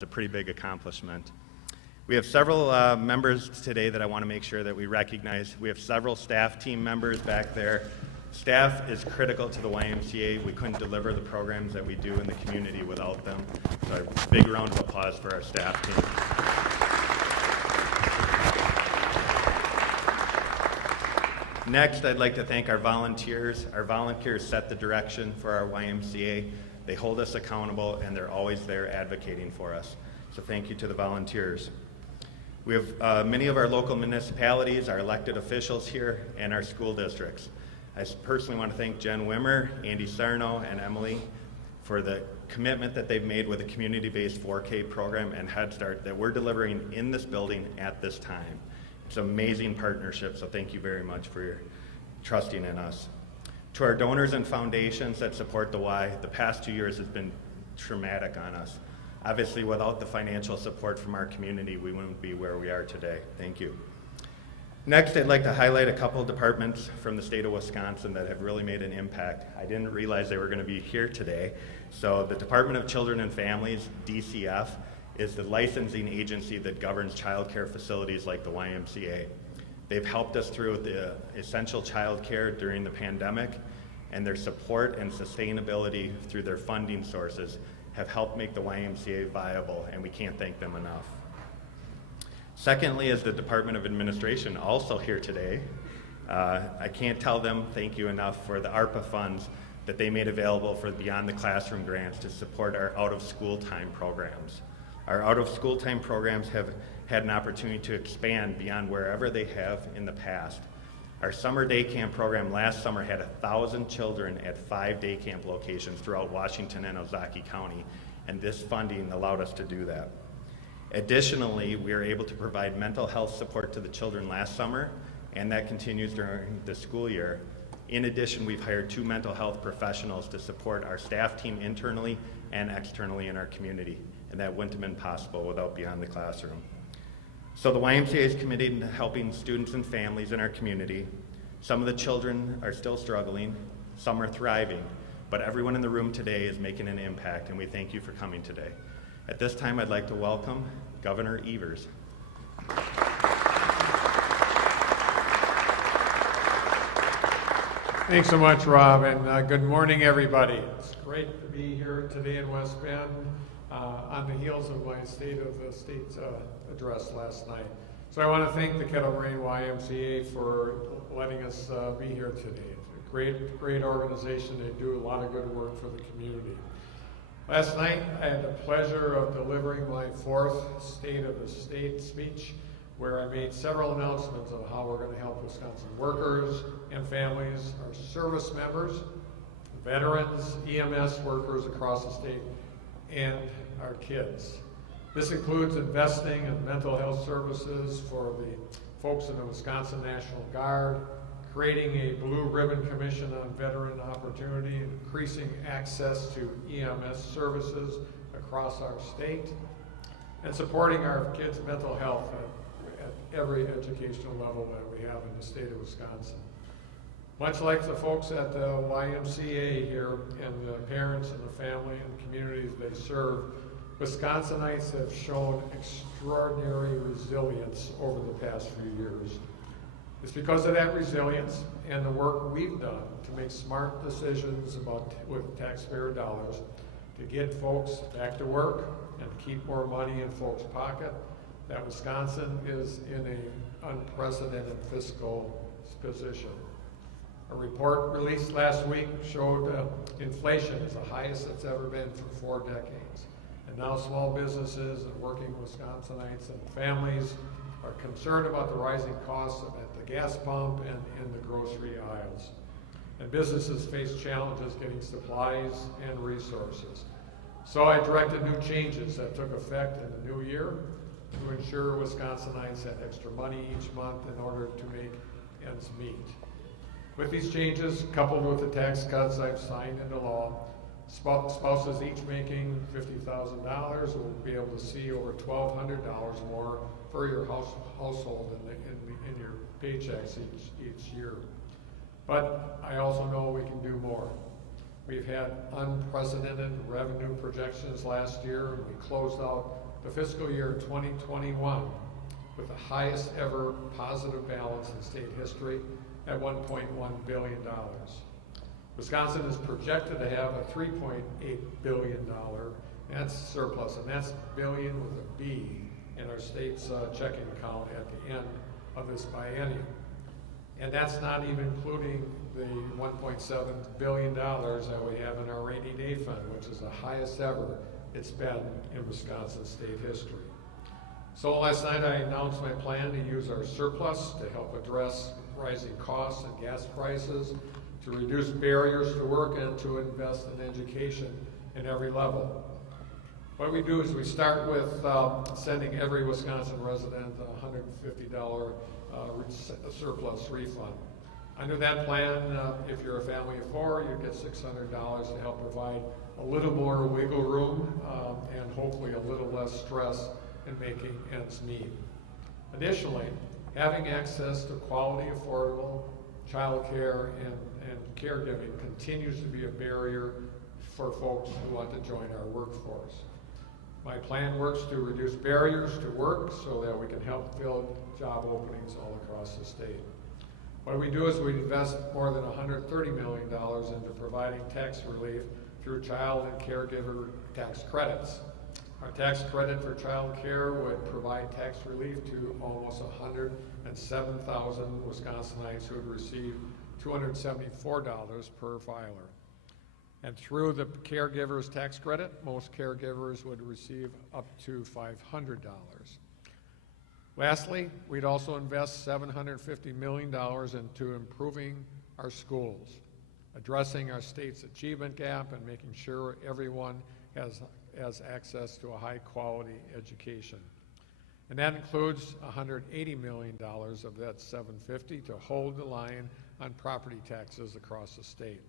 a pretty big accomplishment. We have several members today that I want to make sure that we recognize. We have several staff team members back there. Staff is critical to the YMCA. We couldn't deliver the programs that we do in the community without them. So a big round of applause for our staff team. Next, I'd like to thank our volunteers. Our volunteers set the direction for our YMCA. They hold us accountable, and they're always there advocating for us. So thank you to the volunteers. We have many of our local municipalities, our elected officials here, and our school districts. I personally want to thank Jen Wimmer, Andy Sarno, and Emily for the commitment that they've made with the community-based 4K program and Head Start that we're delivering in this building at this time. It's an amazing partnership, so thank you very much for your trusting in us. To our donors and foundations that support the Y, the past 2 years has been traumatic on us. Obviously, without the financial support from our community, we wouldn't be where we are today. Thank you. Next, I'd like to highlight a couple of departments from the state of Wisconsin that have really made an impact. I didn't realize they were going to be here today. So the Department of Children and Families, DCF, is the licensing agency that governs child care facilities like the YMCA. They've helped us through the essential child care during the pandemic, and their support and sustainability through their funding sources have helped make the YMCA viable, and we can't thank them enough. Secondly, is the Department of Administration, also here today. I can't tell them thank you enough for the ARPA funds that they made available for Beyond the Classroom grants to support our out-of-school time programs. Our out-of-school time programs have had an opportunity to expand beyond wherever they have in the past. Our summer day camp program last summer had 1,000 children at 5 day camp locations throughout Washington and Ozaukee County, and this funding allowed us to do that. Additionally, we are able to provide mental health support to the children last summer, and that continues during the school year. In addition, we've hired 2 mental health professionals to support our staff team internally and externally in our community, and that wouldn't have been possible without Beyond the Classroom. So the YMCA is committed to helping students and families in our community. Some of the children are still struggling, some are thriving, but everyone in the room today is making an impact, and we thank you for coming today. At this time, I'd like to welcome Governor Evers. Thanks so much, Rob, and good morning, everybody. It's great to be here today in West Bend on the heels of my State of the State address last night. So I want to thank the Kettle Moraine YMCA for letting us be here today. It's a great organization. They do a lot of good work for the community. Last night, I had the pleasure of delivering my 4th State of the State speech, where I made several announcements of how we're going to help Wisconsin workers and families, our service members, veterans, EMS workers across the state, and our kids. This includes investing in mental health services for the folks in the Wisconsin National Guard, creating a Blue Ribbon Commission on Veteran Opportunity, increasing access to EMS services across our state, and supporting our kids' mental health at every educational level that we have in the state of Wisconsin. Much like the folks at the YMCA here and the parents and the family and communities they serve, Wisconsinites have shown extraordinary resilience over the past few years. It's because of that resilience and the work we've done to make smart decisions with taxpayer dollars to get folks back to work and keep more money in folks' pocket, that Wisconsin is in an unprecedented fiscal position. A report released last week showed inflation is the highest it's ever been for 4 decades. And now small businesses and working Wisconsinites and families are concerned about the rising costs at the gas pump and in the grocery aisles. And businesses face challenges getting supplies and resources. So I directed new changes that took effect in the new year to ensure Wisconsinites had extra money each month in order to make ends meet. With these changes, coupled with the tax cuts I've signed into law, spouses each making $50,000 will be able to see over $1,200 more for your household in your paychecks each year. But I also know we can do more. We've had unprecedented revenue projections last year, and we closed out the fiscal year 2021 with the highest ever positive balance in state history at $1.1 billion. Wisconsin is projected to have a $3.8 billion, that's surplus, and that's billion with a B in our state's checking account at the end of this biennium. And that's not even including the $1.7 billion that we have in our rainy day fund, which is the highest ever it's been in Wisconsin state history. So last night I announced my plan to use our surplus to help address rising costs and gas prices, to reduce barriers to work, and to invest in education in every level. What we do is we start with sending every Wisconsin resident a $150 surplus refund. Under that plan, if you're a family of four, you get $600 to help provide a little more wiggle room and hopefully a little less stress in making ends meet. Additionally, having access to quality, affordable child care and caregiving continues to be a barrier for folks who want to join our workforce. My plan works to reduce barriers to work so that we can help fill job openings all across the state. What we do is we invest more than $130 million into providing tax relief through child and caregiver tax credits. Our tax credit for child care would provide tax relief to almost 107,000 Wisconsinites who would receive $274 per filer. And through the caregiver's tax credit, most caregivers would receive up to $500. Lastly, we'd also invest $750 million into improving our schools, addressing our state's achievement gap, and making sure everyone has access to a high-quality education. And that includes $180 million of that $750 to hold the line on property taxes across the state.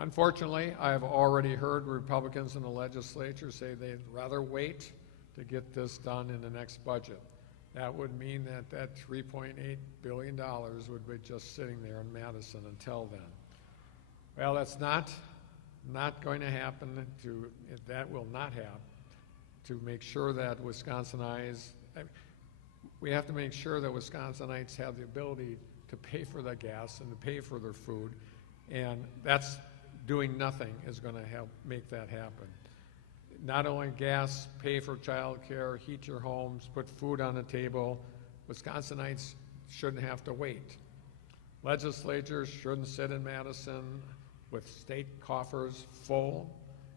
Unfortunately, I have already heard Republicans in the legislature say they'd rather wait to get this done in the next budget. That would mean that $3.8 billion would be just sitting there in Madison until then. Well, that's not going to happen. That will not happen. To make sure that we have to make sure that Wisconsinites have the ability to pay for their gas and to pay for their food, and that's doing nothing is going to help make that happen. Not only gas, pay for child care, heat your homes, put food on the table. Wisconsinites shouldn't have to wait. Legislatures shouldn't sit in Madison with state coffers full,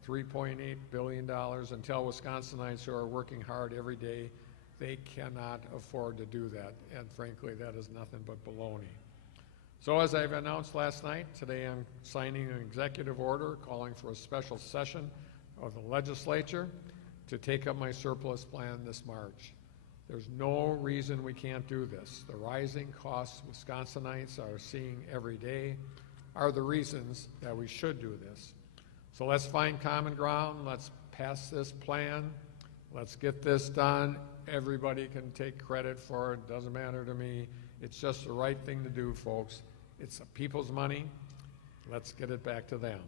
$3.8 billion, until Wisconsinites who are working hard every day, they cannot afford to do that. And frankly, that is nothing but baloney. So as I've announced last night, today I'm signing an executive order calling for a special session of the legislature to take up my surplus plan this March. There's no reason we can't do this. The rising costs Wisconsinites are seeing every day are the reasons that we should do this. So let's find common ground. Let's pass this plan. Let's get this done. Everybody can take credit for it. Doesn't matter to me. It's just the right thing to do, folks. It's the people's money. Let's get it back to them.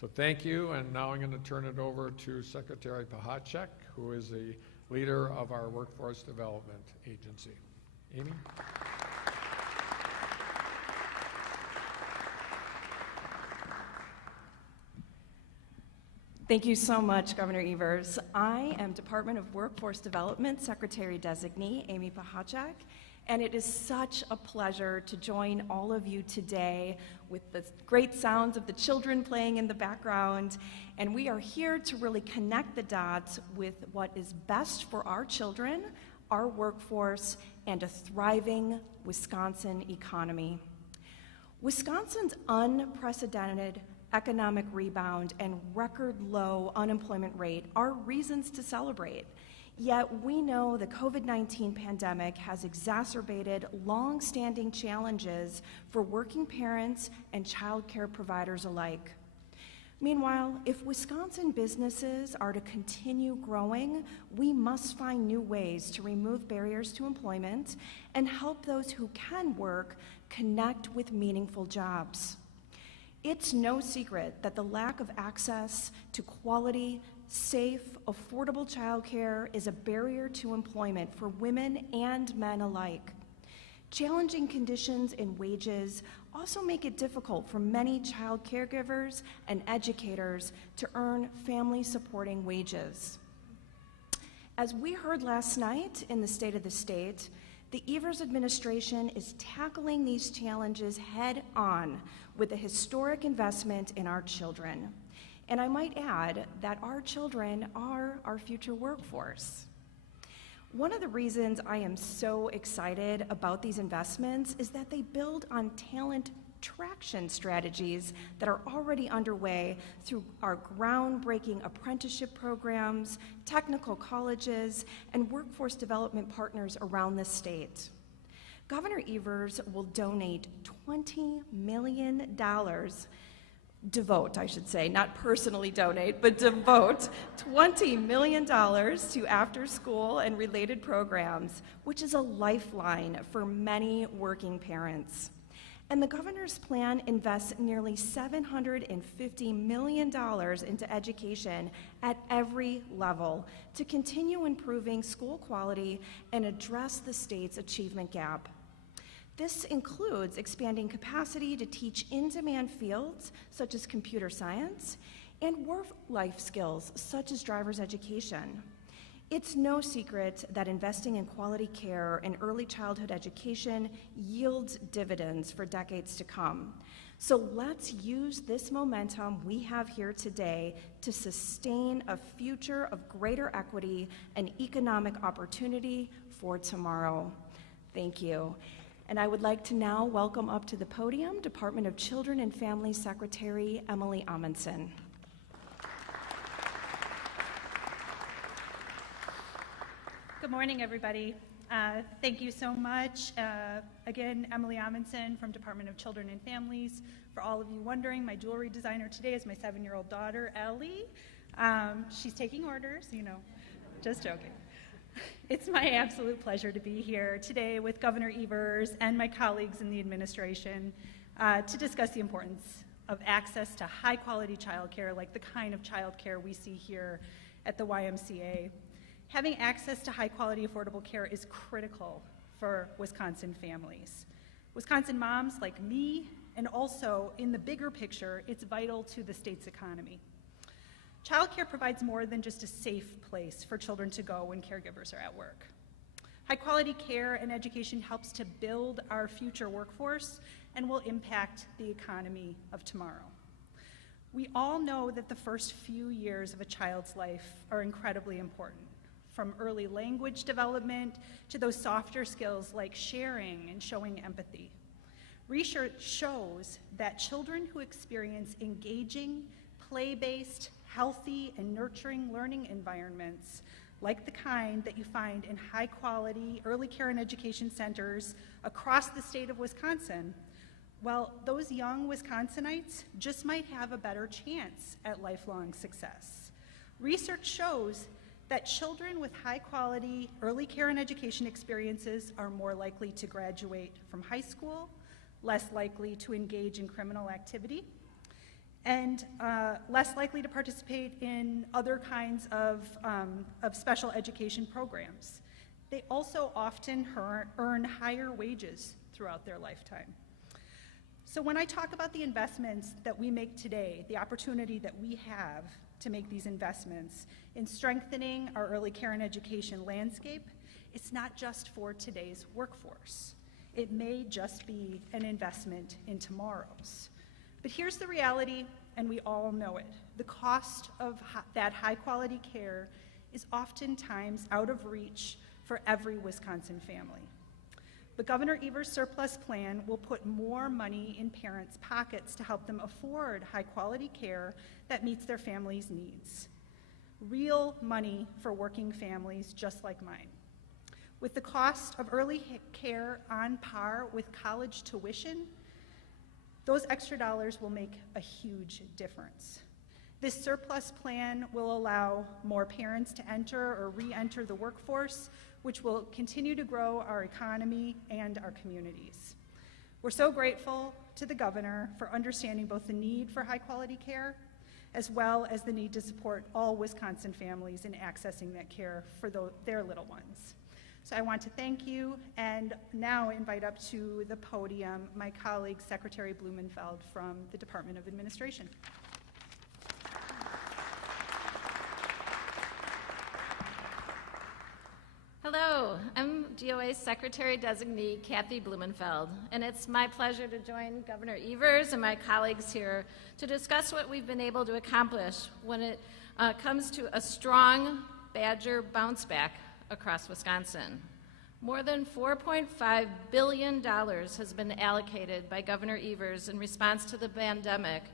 So thank you, and now I'm going to turn it over to Secretary Pahacek, who is the leader of our Workforce Development Agency. Amy? Thank you so much, Governor Evers. I am Department of Workforce Development Secretary Designee Amy Pahacek, and it is such a pleasure to join all of you today with the great sounds of the children playing in the background. And we are here to really connect the dots with what is best for our children, our workforce, and a thriving Wisconsin economy. Wisconsin's unprecedented economic rebound and record low unemployment rate are reasons to celebrate. Yet we know the COVID-19 pandemic has exacerbated long-standing challenges for working parents and child care providers alike. Meanwhile, if Wisconsin businesses are to continue growing, we must find new ways to remove barriers to employment and help those who can work connect with meaningful jobs. It's no secret that the lack of access to quality, safe, affordable childcare is a barrier to employment for women and men alike. Challenging conditions and wages also make it difficult for many child caregivers and educators to earn family-supporting wages. As we heard last night in the State of the State, the Evers administration is tackling these challenges head-on with a historic investment in our children. And I might add that our children are our future workforce. One of the reasons I am so excited about these investments is that they build on talent traction strategies that are already underway through our groundbreaking apprenticeship programs, technical colleges, and workforce development partners around the state. Governor Evers will donate $20 million, devote, I should say, not personally donate, but devote $20 million to after-school and related programs, which is a lifeline for many working parents. And the governor's plan invests nearly $750 million into education at every level to continue improving school quality and address the state's achievement gap. This includes expanding capacity to teach in-demand fields such as computer science and work life skills such as driver's education. It's no secret that investing in quality care and early childhood education yields dividends for decades to come. So let's use this momentum we have here today to sustain a future of greater equity and economic opportunity for tomorrow. Thank you. And I would like to now welcome up to the podium Department of Children and Family Secretary Emily Amundsen. Good morning, everybody. Thank you so much. Again, Emily Amundsen from Department of Children and Families. For all of you wondering, my jewelry designer today is my 7-year-old daughter, Ellie. She's taking orders, just joking. It's my absolute pleasure to be here today with Governor Evers and my colleagues in the administration to discuss the importance of access to high-quality childcare, like the kind of childcare we see here at the YMCA. Having access to high-quality, affordable care is critical for Wisconsin families. Wisconsin moms like me, and also in the bigger picture, it's vital to the state's economy. Childcare provides more than just a safe place for children to go when caregivers are at work. High-quality care and education helps to build our future workforce and will impact the economy of tomorrow. We all know that the first few years of a child's life are incredibly important, from early language development to those softer skills like sharing and showing empathy. Research shows that children who experience engaging, play-based, healthy, and nurturing learning environments, like the kind that you find in high-quality early care and education centers across the state of Wisconsin, well, those young Wisconsinites just might have a better chance at lifelong success. Research shows that children with high-quality early care and education experiences are more likely to graduate from high school, less likely to engage in criminal activity, and less likely to participate in other kinds of special education programs. They also often earn higher wages throughout their lifetime. So when I talk about the investments that we make today, the opportunity that we have to make these investments in strengthening our early care and education landscape, it's not just for today's workforce. It may just be an investment in tomorrow's. But here's the reality, and we all know it. The cost of that high-quality care is oftentimes out of reach for every Wisconsin family. But Governor Evers' surplus plan will put more money in parents' pockets to help them afford high-quality care that meets their families' needs. Real money for working families just like mine. With the cost of early care on par with college tuition, those extra dollars will make a huge difference. This surplus plan will allow more parents to enter or re-enter the workforce, which will continue to grow our economy and our communities. We're so grateful to the governor for understanding both the need for high-quality care as well as the need to support all Wisconsin families in accessing that care for their little ones. So I want to thank you, and now invite up to the podium my colleague, Secretary Blumenfeld from the Department of Administration. Hello, I'm DOA Secretary Designee Kathy Blumenfeld, and it's my pleasure to join Governor Evers and my colleagues here to discuss what we've been able to accomplish when it comes to a strong Badger bounce back across Wisconsin. More than $4.5 billion has been allocated by Governor Evers in response to the pandemic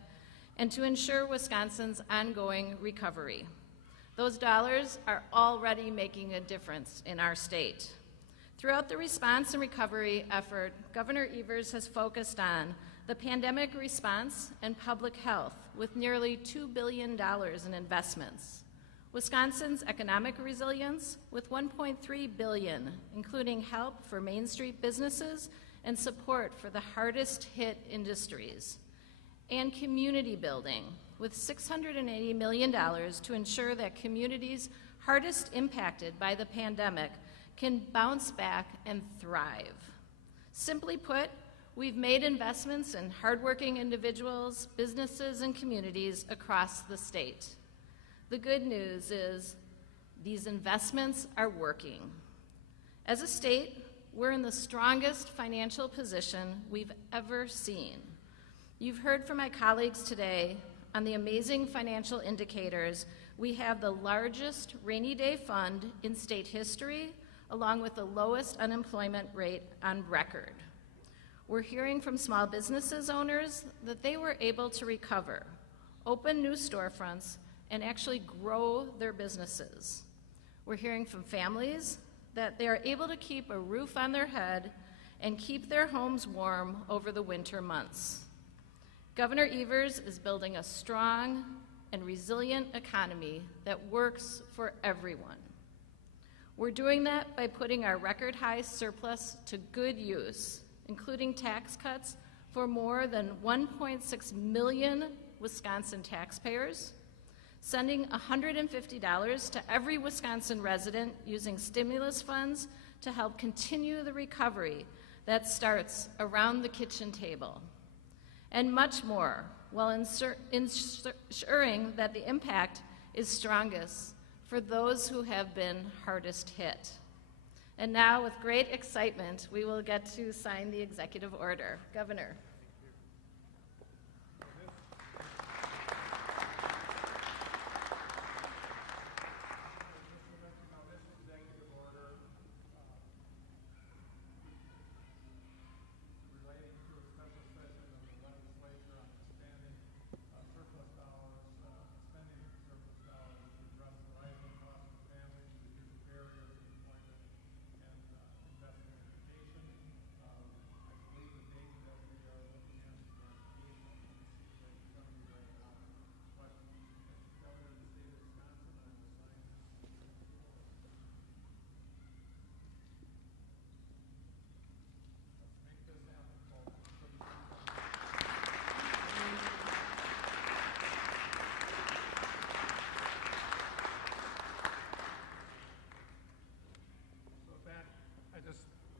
and to ensure Wisconsin's ongoing recovery. Those dollars are already making a difference in our state. Throughout the response and recovery effort, Governor Evers has focused on the pandemic response and public health with nearly $2 billion in investments. Wisconsin's economic resilience with $1.3 billion, including help for Main Street businesses and support for the hardest hit industries. And community building with $680 million to ensure that communities hardest impacted by the pandemic can bounce back and thrive. Simply put, we've made investments in hardworking individuals, businesses, and communities across the state. The good news is these investments are working. As a state, we're in the strongest financial position we've ever seen. You've heard from my colleagues today on the amazing financial indicators. We have the largest rainy day fund in state history, along with the lowest unemployment rate on record. We're hearing from small businesses owners that they were able to recover, open new storefronts, and actually grow their businesses. We're hearing from families that they are able to keep a roof on their head and keep their homes warm over the winter months. Governor Evers is building a strong and resilient economy that works for everyone. We're doing that by putting our record high surplus to good use, including tax cuts for more than 1.6 million Wisconsin taxpayers, sending $150 to every Wisconsin resident using stimulus funds to help continue the recovery that starts around the kitchen table, and much more, while ensuring that the impact is strongest for those who have been hardest hit. And now, with great excitement, we will get to sign the executive order. Governor.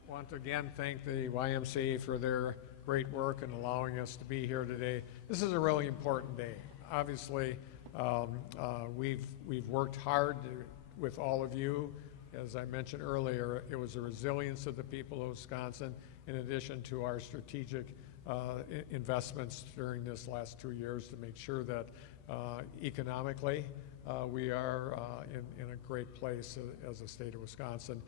I want to again thank the YMCA for their great work in allowing us to be here today. This is a really important day. Obviously, we've worked hard with all of you. As I mentioned earlier, it was the resilience of the people of Wisconsin, in addition to our strategic investments during this last 2 years to make sure that economically we are in a great place as a state of Wisconsin.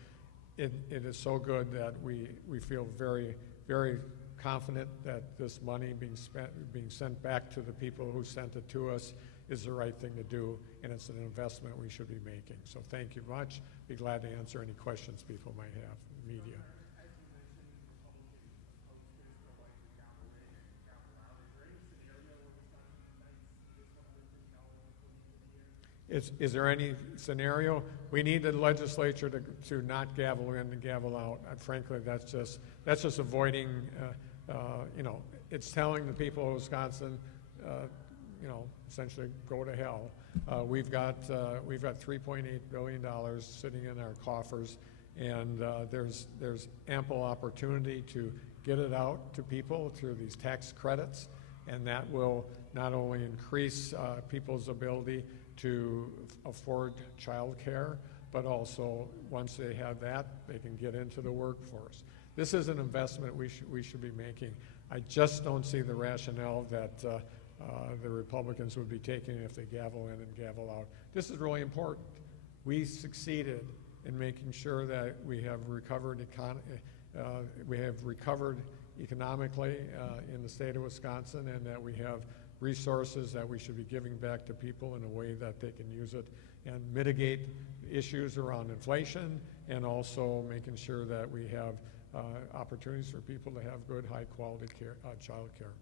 It is so good that we feel very, very confident that this money being sent back to the people who sent it to us is the right thing to do, and it's an investment we should be making. So thank you much. Be glad to answer any questions people might have, media. Is there any scenario? We need the legislature to not gavel in and gavel out. Frankly, that's just avoiding, it's telling the people of Wisconsin, essentially go to hell. We've got $3.8 billion sitting in our coffers, and there's ample opportunity to get it out to people through these tax credits, and that will not only increase people's ability to afford child care, but also once they have that, they can get into the workforce. This is an investment we should be making. I just don't see the rationale that the Republicans would be taking if they gavel in and gavel out. This is really important. We succeeded in making sure that we have recovered economically in the state of Wisconsin, and that we have resources that we should be giving back to people in a way that they can use it and mitigate issues around inflation, and also making sure that we have opportunities for people to have good, high-quality care, child care.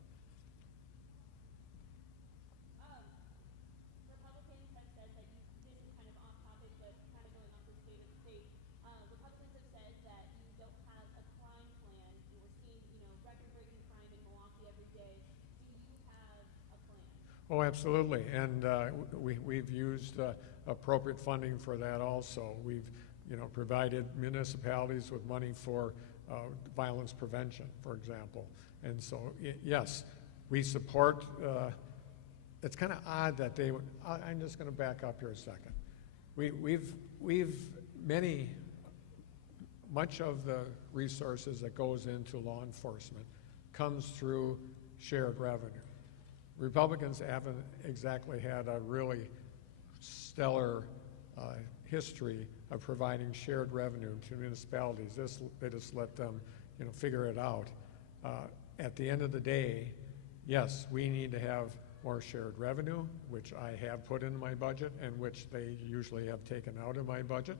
Republicans have said that this is kind of off topic, but kind of going off the state of the state. Republicans have said that you don't have a crime plan. We're seeing, record-breaking crime in Milwaukee every day. Do you have a plan? Oh, absolutely, and we've used appropriate funding for that also. We've, provided municipalities with money for violence prevention, for example. And so, yes, we support, it's kind of odd that they would, I'm just going to back up here a second. Much of the resources that goes into law enforcement comes through shared revenue. Republicans haven't exactly had a really stellar history of providing shared revenue to municipalities. They just let them, figure it out. At the end of the day, yes, we need to have more shared revenue, which I have put into my budget and which they usually have taken out of my budget.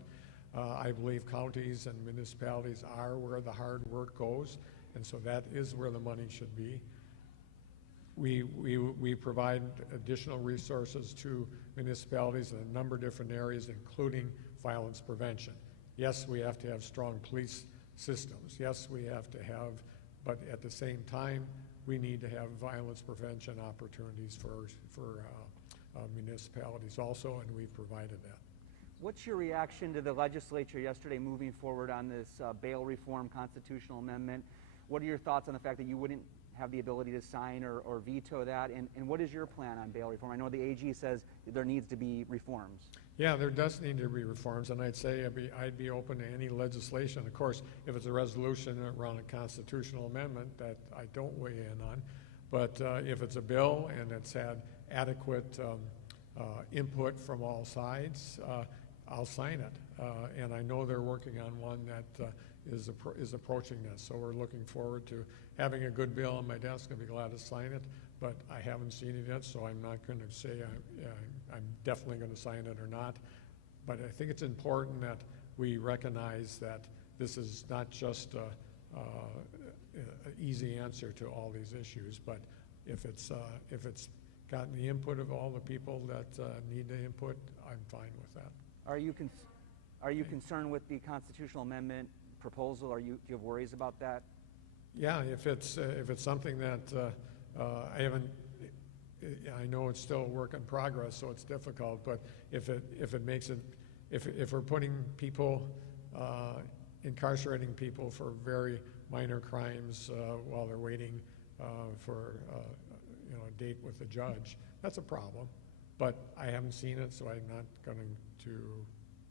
I believe counties and municipalities are where the hard work goes, and so that is where the money should be. We provide additional resources to municipalities in a number of different areas, including violence prevention. Yes, we have to have strong police systems. Yes, we have to have, but at the same time, we need to have violence prevention opportunities for municipalities also, and we've provided that. What's your reaction to the legislature yesterday moving forward on this bail reform constitutional amendment? What are your thoughts on the fact that you wouldn't have the ability to sign or veto that? And what is your plan on bail reform? I know the AG says there needs to be reforms. Yeah, there does need to be reforms, and I'd say I'd be open to any legislation. Of course, if it's a resolution around a constitutional amendment, that I don't weigh in on. But if it's a bill and it's had adequate input from all sides, I'll sign it. And I know they're working on one that is approaching this. So we're looking forward to having a good bill on my desk. I'll be glad to sign it, but I haven't seen it yet, so I'm not going to say I'm definitely going to sign it or not. But I think it's important that we recognize that this is not just an easy answer to all these issues, but if it's gotten the input of all the people that need the input, I'm fine with that. Are you concerned with the constitutional amendment proposal? Do you have worries about that? Yeah, if it's something that I know it's still a work in progress, so it's difficult. But if it makes it, if we're putting people, incarcerating people for very minor crimes while they're waiting for a date with the judge, that's a problem. But I haven't seen it, so I'm not going to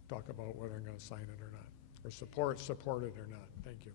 talk about whether I'm going to sign it or not, or support it or not. Thank you.